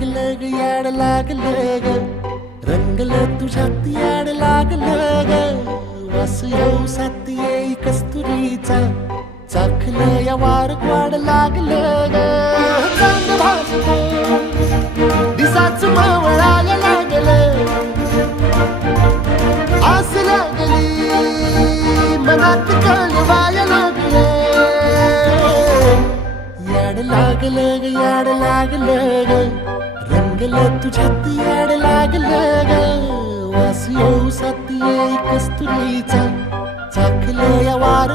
लागलं ग याड लागलं ग रंगलं तुझ्यात याड लागलं ग वास येऊ सात येई कस्तुरीचा चाखलं या वार वाड लागलं ग चांग भासतो दिसाच मावळायला लागलं आस लागली मनात कळवायला लागलं याड लागलं ग याड लागलं ग रंगलं तुझ्यात याड लागलं ग वास येऊ सात येई कस्तुरीचा चाखलं या वार